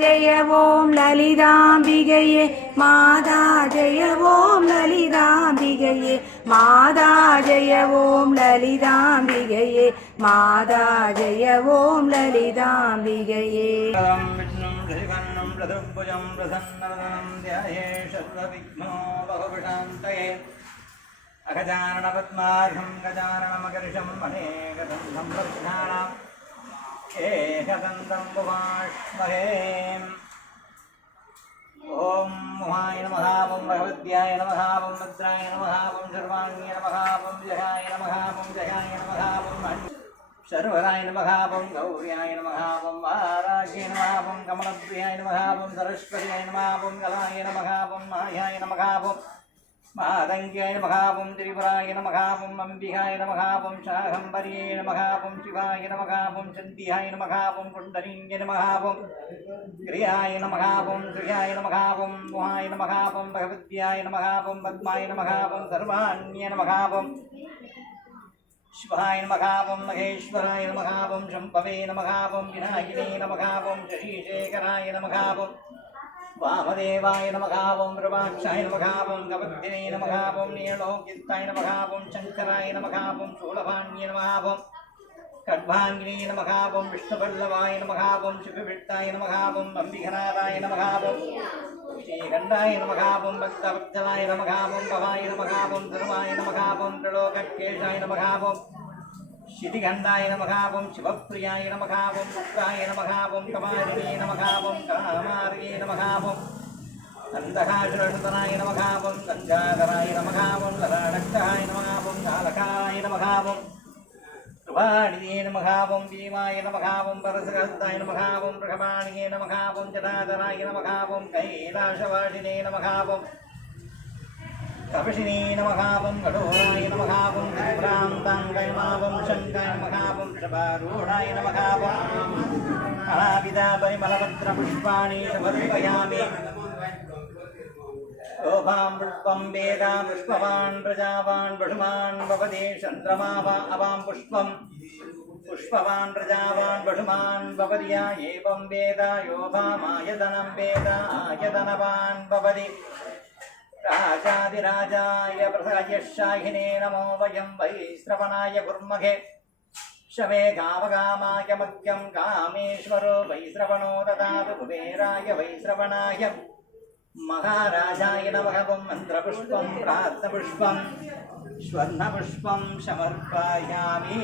ஜெய ஓம் லலிதாம்பிகையே மாதா ஜெய ஓம் லலிதாம்பிகையே மாதா ஜெய ஓம் லலிதாம்பிகையே மாதா ஜெய ஓம் லலிதாம்பிகையே विष्णुं श्रीकन्नं प्रदुर्भुजं प्रसन्नवदनं ध्याये सर्वविघ्नोपहविषान्तये अगजाननपद्मार्हं गजाननमकर्षं मनेकदन्तं प्रक्षाणाम् एकदन्तं पुमाष्महे ॐ मुहाय नमः ॐ भगवद्याय नमः ॐ भद्राय नमः ॐ सर्वाङ्ग्य नमः ॐ जयाय नमः ॐ जयाय नमः ॐ सर्वराय नमः ॐ गौर्याय नमः ॐ महाराज्ये नमः ॐ कमलप्रियाय नमः ॐ सरस्वत्याय नमः ॐ कलाय नमः ॐ मायाय नमः ॐ महादङ्ग्याय नमः ॐ त्रिपुराय नमः ॐ अम्बिकाय नमः ॐ शाकम्बर्ये नमः ॐ शिवाय नमः ॐ चन्द्याय नमः ॐ कुण्डलिङ्गे नमः ॐ क्रियाय नमः ॐ श्रियाय नमः ॐ मोहाय नमः ॐ भगवद्याय नमः ॐ पद्माय नमः ॐ सर्वाण्ये नमः ॐ शिवाय नमः ॐ महेश्वराय नमः ॐ शम्भवे नमः ॐ विनायिने नमः ॐ शशीशेखराय नमः వామదేవాయ నమగావం రవాక్షాయ నమగావం గవర్ధినే నమగావం నీలోకిస్తాయ నమగావం శంకరాయ నమగావం శూలభాణ్య నమగావం ఖడ్భాంగినే నమగావం విష్ణువల్లవాయ నమగావం శుభవిట్టాయ నమగావం అంబిఘనాథాయ నమగావం శ్రీఖండాయ నమగావం భక్తవత్సలాయ నమగావం భవాయ నమగావం ధర్మాయ నమగావం త్రిలోకేశాయ నమగావం క్షితిగంధాయ నమకావం శివప్రియాయ నమకావం పుత్రాయ నమకావం కమారిణే నమకావం కామారిణే నమకావం కందకాశురసుతనాయ నమకావం గంగాధరాయ నమకావం లలాడక్తాయ నమకావం కాలకాయ నమకావం కృపాణియే నమకావం భీమాయ నమకావం పరసహస్తాయ నమకావం ప్రకపాణియే నమకావం జటాధరాయ నమకావం కైలాసవాసినే నమకావం తపషిణీ నమహావం కఠోరాయ నమహావం త్రిభ్రాంతాంగాయ నమహావం శంకాయ నమహావం శబారూఢాయ నమహావం కళాపితా పరిమళపత్ర పుష్పాణి సమర్పయామి శోభామృష్పం వేదా పుష్పవాన్ ప్రజావాన్ బషుమాన్ భవదే చంద్రమావా అవాం పుష్పం పుష్పవాన్ ప్రజావాన్ బషుమాన్ భవదియా ఏం వేద యోభామాయతనం వేద ఆయతనవాన్ భవది ॐ कठोराय नमः ॐ त्रिपुरान्ताङ्गाय नमः ॐ शङ्काय नमः ॐ वृषभारूढाय नमः ॐ अनापिता परिमलपत्रपुष्पाणि समर्पयामि शोभां पुष्पं वेदा पुष्पवान् प्रजावान् पशुमान् भवति चन्द्रमा वा अवां पुष्पम् पुष्पवान् प्रजावान् पशुमान् भवति या एवं वेद योभामायतनं वेद आयतनवान् भवति राजाधिराजाय प्रसयशाहिने नमो वयं वै श्रवणाय कुर्महे शवे कामकामाय मह्यं कामेश्वरो वैश्रवणो ददातु कुबेराय वैश्रवणाय महाराजाय नमः ॐ मन्त्रपुष्पं प्रार्थपुष्पं स्वर्णपुष्पं समर्पयामि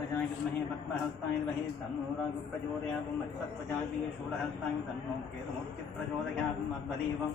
त्वजाय विद्महे पद्महस्ताय धीमहि तन्नोरागप्रचोदयात् शूलहस्ताय तन्नो केतुमुक्तिप्रचोदयात् मद्वदेवं